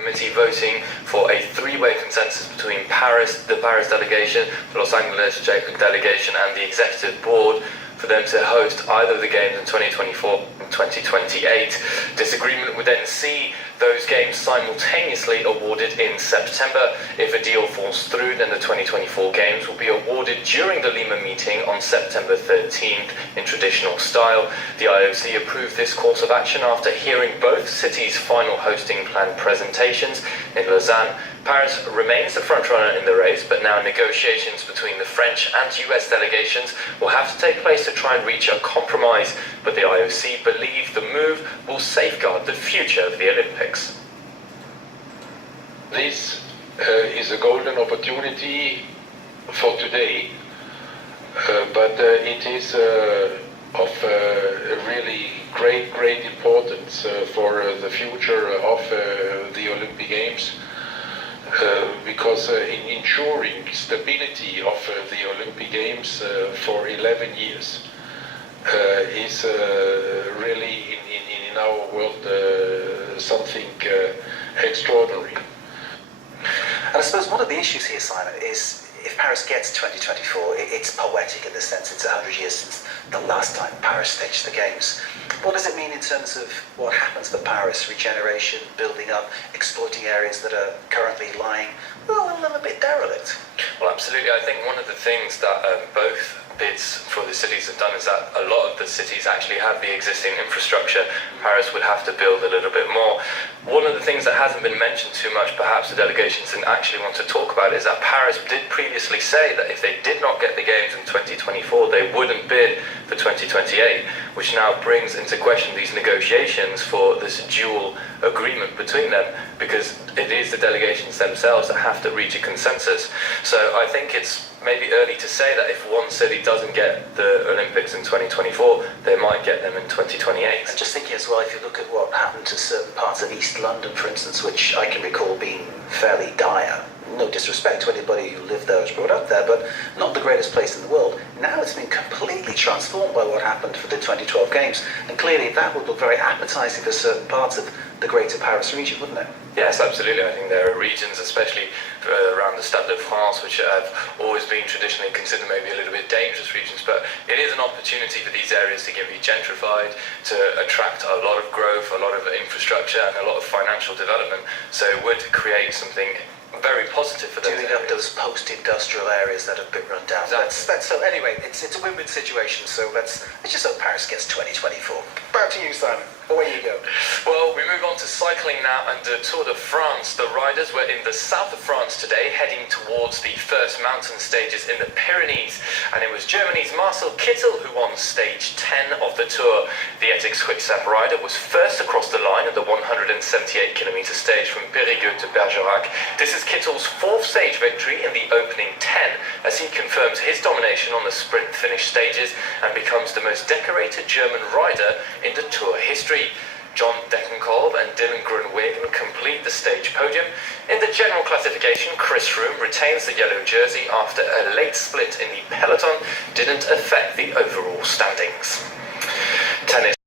committee voting for a three-way consensus between Paris, the Paris delegation, the Los Angeles delegation, and the executive board for them to host either of the games in 2024 and 2028. This agreement would then see those games simultaneously awarded in September. If a deal falls through, then the 2024 games will be awarded during the Lima meeting on September 13th in traditional style. The IOC approved this course of action after hearing both cities' final hosting plan presentations in Lausanne. Paris remains the frontrunner in the race, but now negotiations between the French and US delegations will have to take place to try and reach a compromise, but the IOC believe the move will safeguard the future of the Olympics. This is a golden opportunity for today, but it is of really great importance for the future of the Olympic Games. Because in ensuring stability of the Olympic Games for 11 years is really in our world something extraordinary. And I suppose one of the issues here, Simon, is if Paris gets 2024, it's poetic in the sense it's 100 years since the last time Paris staged the Games. What does it mean in terms of what happens for Paris? Regeneration, building up, exploiting areas that are currently lying, well, a little bit derelict. Well, absolutely. I think one of the things that both bids for the cities have done is that a lot of the cities actually have the existing infrastructure. Paris would have to build a little bit more. One of the things that hasn't been mentioned too much, perhaps the delegations didn't actually want to talk about, is that Paris did previously say that if they did not get the Games in 2024, they wouldn't bid for 2028, which now brings into question these negotiations for this dual agreement between them, because it is the delegations themselves that have to reach a consensus. So I think it's maybe early to say that if one city doesn't get the Olympics in 2024, they might get them in 2028. And just thinking as well, if you look at what happened to certain parts of East London, for instance, which I can recall being fairly dire. No disrespect to anybody who lived there or was brought up there, but not the greatest place in the world. Now it's been completely transformed by what happened for the 2012 Games, and clearly that would look very appetizing for certain parts of the greater Paris region, wouldn't it? Yes, absolutely. I think there are regions, especially around the Stade de France, which have always been traditionally considered maybe a little bit dangerous regions, but it is an opportunity for these areas to get regentrified, to attract a lot of growth, a lot of infrastructure, and a lot of financial development. So it would create something very positive for those doing areas. up those post-industrial areas that have been run down. Exactly. So anyway, it's a win-win situation. So let's just hope Paris gets 2024. Back to you, Simon. Away you go. Well, we move on to cycling now and the Tour de France. The riders were in the south of France today, heading towards the first mountain stages in the Pyrenees, and it was Germany's Marcel Kittel who won stage 10 of the Tour. The Ethics Quick-Step rider was first across the line at the 178-kilometre stage from Périgueux to Bergerac. This is Kittel's fourth stage victory in the opening 10, as he confirms his domination on the sprint finish stages and becomes the most decorated German rider in the Tour history. John Degenkolb and Dylan Groenewegen complete the stage podium. In the general classification, Chris Froome retains the yellow jersey after a late split in the peloton didn't affect the overall standings. Tennis.